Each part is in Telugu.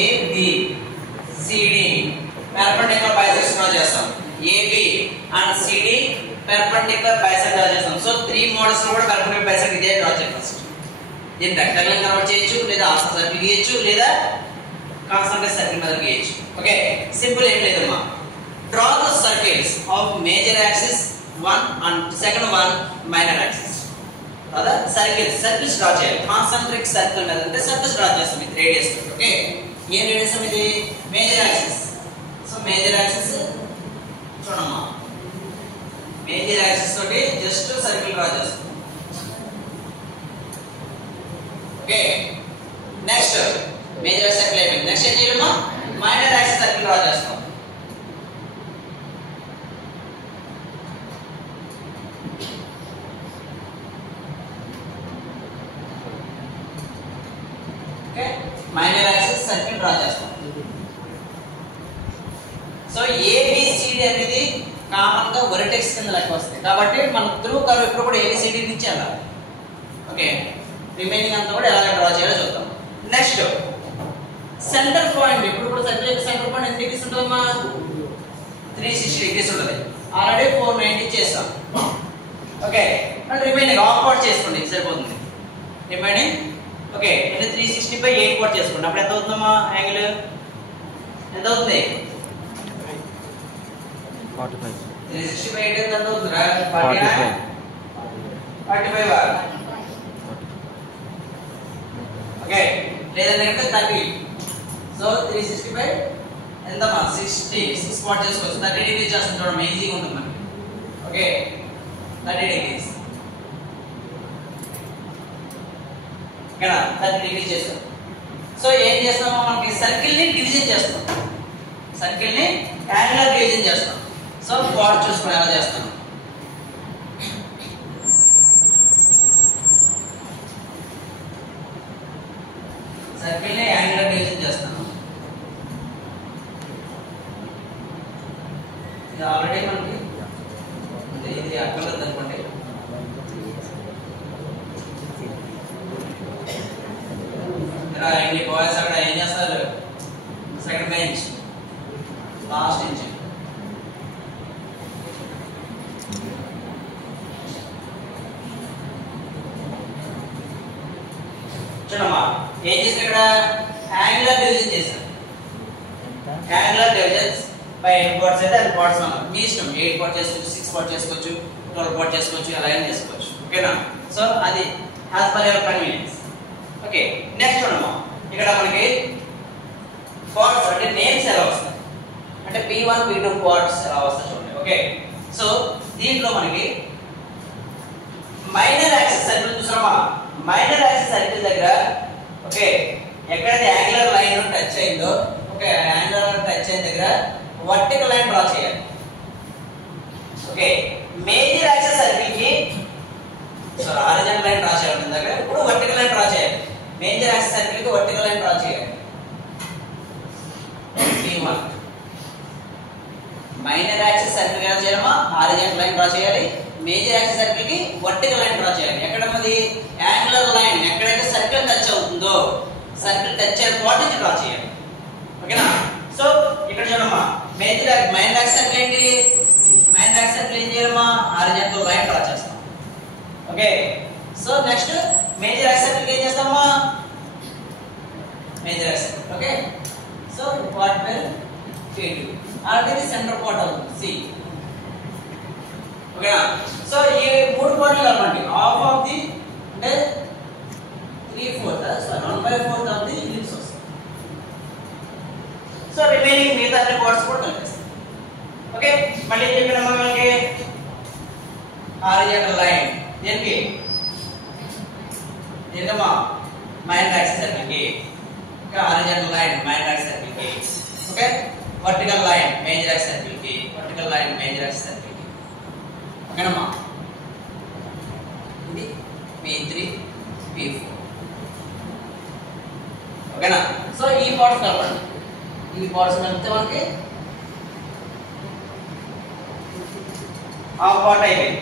ABCD perpendicular bisects డ్రా చేస్తాం. AB and CD perpendicular bisect draw చేస్తాం. సో 3 మోడల్స్ లో కూడా perpendicular bisect ఇదే డ్రా చేయాలి ఫస్ట్. దీన్ని రెక్టాంగిల్ కన్వర్ట్ చేయొచ్చు, లేదా హాఫ్ సర్కిల్ గీయొచ్చు, లేదా కాన్సంట్రేట్ సర్కిల్ మీద గీయొచ్చు. ఓకే, సింపుల్ ఏం లేదమ్మా. Draw the circles of major axis 1 and second one minor axis. అదా సర్కిల్స్ డ్రా చేయాలి. కాన్సంట్రిక్ సర్కిల్ మీద అంటే సర్కిల్స్ డ్రా చేస్తాం ఇది రేడియస్. ఓకే, ఏ రేడియస్ ఇది? Major axis. So major axis చూడమ్మా, మేజర్ యాక్సిస్ తోటి జస్ట్ సర్కిల్ డ్రా చేస్తాం. ఓకే, నెక్స్ట్ మేజర్ సర్కిల్ అయిపోయింది. నెక్స్ట్ ఏం చేయాలమ్మా? మైనర్ యాక్సిస్ సర్కిల్ డ్రా చేస్తాం. Okay, minor axis circle draw చేస్తాం. సో ABCD అనేది కామన్ గా వర్టెక్స్ కింద లెక్క వస్తుంది కాబట్టి మన త్రూ కర్వ్ ఇప్పుడు కూడా ABCD నుంచి వెళ్ళాలి. ఓకే, రిమైనింగ్ అంతా కూడా ఎలా డ్రా చేయాలో చూద్దాం. Next centre point. ఇప్పుడు కూడా సర్కిల్ యొక్క సెంటర్ పాయింట్ ఎంత డిగ్రీస్ ఉంటుందమ్మా? 360 డిగ్రీస్ ఉంటుంది. ఆల్రెడీ 490 చేస్తాం. Okay, and remaining half part చేసుకోండి సరిపోతుంది. రిమైనింగ్ ఓకే, 360/8 పార్ట్ చేసుకోండి. అప్పుడు ఎంత అవుతుందమ్మా? యాంగిల్ ఎంత అవుతుంది? 45. 360/8 ఎంత అవుతుందిరా? 45. ఓకే, లేదంటే 30. సో 360 ఎంతమ్మా? 6 పార్ట్ చేసుకోవచ్చు. 30 డిగ్రీస్ చేస్తాం చూడండి, ఈజీగా ఉంటుంది మనకి. Okay, 30 degrees. ఓకేనా, 30 డిగ్రీస్ చేస్తాం. సో ఏం చేస్తామో మనకి సర్కిల్ ని డివిజన్ చేస్తాం. సర్కిల్ ని యాంగులర్ డివిజన్ చేస్తాం. సో పార్ట్ చూసుకొని ఎలా చేస్తాం? సర్కిల్ ని యాంగులర్ డివిజన్ చేస్తాం. ఇది ఆల్రెడీ మనకి ఇది అక్కర్లేదు అనుకోండి. ఇన్ని బాయ్స్ అక్కడ ఏం చేస్తారు? Second bench last inch. చూడమ్మా, ఏం చేసి ఇక్కడ యాంగులర్ డివిజన్ చేశారు. యాంగులర్ డివిజన్స్ బై 8 పార్ట్స్ అయితే 8 పార్ట్స్ అన్నారు. మీ ఇష్టం, 8 పార్ట్ చేసుకోవచ్చు, 6 పార్ట్ చేసుకోవచ్చు, 12 పార్ట్ చేసుకోవచ్చు, అలాగే చేసుకోవచ్చు. ఓకేనా? సో అది as per your convenience. Okay, next చూడమ్మా, ఇక్కడ మనకి పార్ట్స్ అంటే నేమ్స్ ఎలా వస్తాయి అంటే P1 P2 పార్ట్స్ ఎలా వస్తాయి చూడండి. ఓకే, సో దీంట్లో మనకి మైనర్ యాక్సిస్ సర్కిల్ చూసామా? మైనర్ యాక్సిస్ సర్కిల్ దగ్గర ఓకే ఎక్కడైతే యాంగులర్ లైన్ టచ్ అయిందో, ఓకే యాంగులర్ టచ్ అయిన దగ్గర వర్టికల్ లైన్ డ్రా చేయాలి. ఓకే, మేజర్ యాక్సిస్ సర్కిల్ కి హారిజాంటల్ లైన్ డ్రా చేయాలి దగ్గర. ఇప్పుడు వర్టికల్ లైన్ డ్రా చేయాలి. మేజర్ యాక్సిస్ సర్కిల్ కి వర్టికల్ లైన్ డ్రా చేయాలి. P1 మైనర్ యాక్సిస్ సర్కిల్ ఎలా చేయాలమ్మా? హారిజాంటల్ లైన్ డ్రా చేయాలి. మేజర్ యాక్సిస్ సర్కిల్ కి వర్టికల్ లైన్ డ్రా చేయాలి. ఎక్కడ మరి? యాంగులర్ లైన్ ఎక్కడైతే సర్కిల్ టచ్ అవుతుందో, సర్కిల్ టచ్ అయ్యే పాయింట్ నుంచి డ్రా చేయాలి. ఓకేనా? సో ఇక్కడ చూడమ్మా, మైనర్ యాక్సిస్ సర్కిల్ ఏంటి? మైనర్ యాక్సిస్ సర్కిల్ ఏం చేయాలమ్మా? హారిజాంటల్ లైన్ డ్రా చేస్తాం. Okay, so next major axis circle ఏం చేస్తామమ్మా? Major axis circle. Okay, so part పేరు P2. ఆల్రెడీ సెంటర్ పార్ట్ అవుతుంది C. ఓకేనా? సో ఈ 3 పార్ట్లు కలపండి. హాఫ్ ఆఫ్ ది అంటే 3/4 సో 1/4 ఆఫ్ ది లిప్స్ వస్తుంది. సో రిమైనింగ్ మిగతా అన్ని పార్ట్స్ కూడా కలిపేస్తాం. ఓకే, మళ్ళీ ఏం చెప్పినామా మనకి? హారిజాంటల్ లైన్ దేనికి? ఏంటమ్మా? మైనర్ యాక్సిస్ సర్కిల్ కి. Okay, horizontal line minor axis circle కి. Okay, vertical line major axis circle కి. Vertical line major axis circle కి. ఓకేనమ్మా? ఇది P3 P4. ఓకేనా? సో ఈ పార్ట్స్ కలపండి. ఈ పార్ట్స్ కలిపితే మనకి హాఫ్ పార్ట్ అయిపోయింది.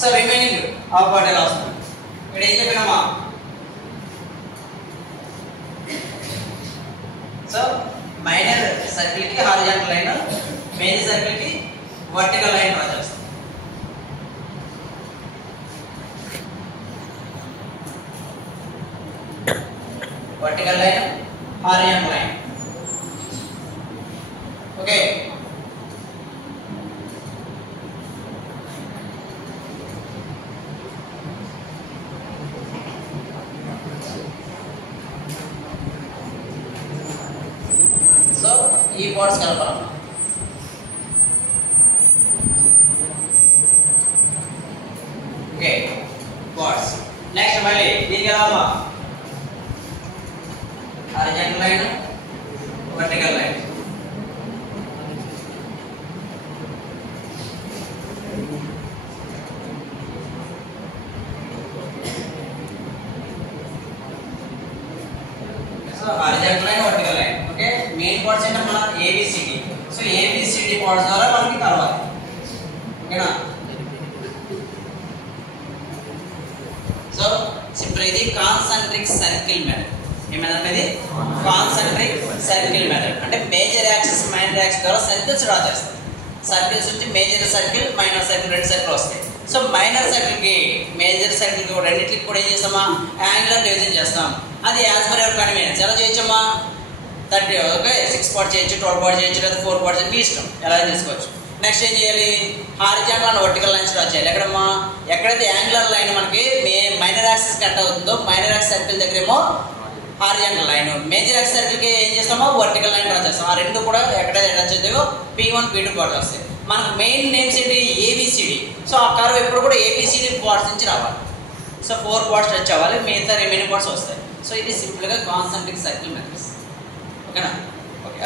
సో రిమైనింగ్ హాఫ్ పార్ట్ ఎలా వస్తుంది? ఇక్కడ ఏం చెప్పినామా? సో మైనర్ సర్కిల్ కి హారిజాంటల్ లైన్, మేజర్ సర్కిల్ కి వర్టికల్ లైన్ డ్రా చేస్తాం. Vertical line, horizontal line. Okay, so ఈ పార్ట్స్ కలపాలి. Okay parts. నెక్స్ట్ మళ్ళీ దీనికి కలపాలి horizontal line, vertical line. So horizontal line, vertical line. Okay, main parts అంటే మన ABCD. సో ABCD పార్ట్స్ ద్వారా మనకి కలవాలి. ఓకేనా? సో సింపుల్ ఇది కాన్సెంట్రిక్ సర్కిల్ మెథడ్. ఏమేనంటే ఇది కాన్సెంట్రిక్ సర్కిల్ మెథడ్. అంటే మేజర్ యాక్సిస్ మైనర్ యాక్సిస్ ద్వారా సర్కిల్స్ డ్రా చేస్తాం. సర్కిల్స్ నుంచి మేజర్ సర్కిల్, మైనర్ సర్కిల్, రెండు సర్కిల్ వస్తాయి. సో మైనర్ సర్కిల్ కి మేజర్ సర్కిల్ కి రెండింటికి కూడా ఏం చేస్తామా, యాంగులర్ డివిజన్ చేస్తాం. అది యాజ్ పర్ యువర్ కన్వీనియన్స్. ఎలా చేయొచ్చమ్మా, 30 ఓకే 6 పార్ట్ చేయొచ్చు, 12 పార్ట్ చేయొచ్చు, లేదా 4 పార్ట్స్ మీ ఇష్టం, ఎలా చేసుకోవచ్చు. నెక్స్ట్ ఏం చేయాలి, horizontal and vertical lines draw చేయాలి. ఎక్కడమ్మా, ఎక్కడైతే యాంగులర్ లైన్ మనకి మైనర్ యాక్సిస్ కట్ అవుతుందో మైనర్ యాక్సిస్ సర్కిల్ దగ్గరేమో horizontal line, major axis circle కి ఏం చేస్తామో వర్టికల్ లైన్ డ్రా చేస్తాం. ఆ రెండు కూడా ఎక్కడైతే టచ్ అవుతాయో P1 P2 పార్ట్స్ వస్తాయి. మనకు మెయిన్ నేమ్స్ ఏంటి, ABCD. సో ఆ కర్వ్ ఎప్పుడు కూడా ABCD పార్ట్స్ నుంచి రావాలి. సో 4 పార్ట్స్ టచ్ అవ్వాలి, మిగతా రిమైనింగ్ పార్ట్స్ వస్తాయి. సో ఇది సింపుల్ గా కాన్సెంట్రిక్ సర్కిల్ మెథడ్స్. ఓకేనా? ఓకే.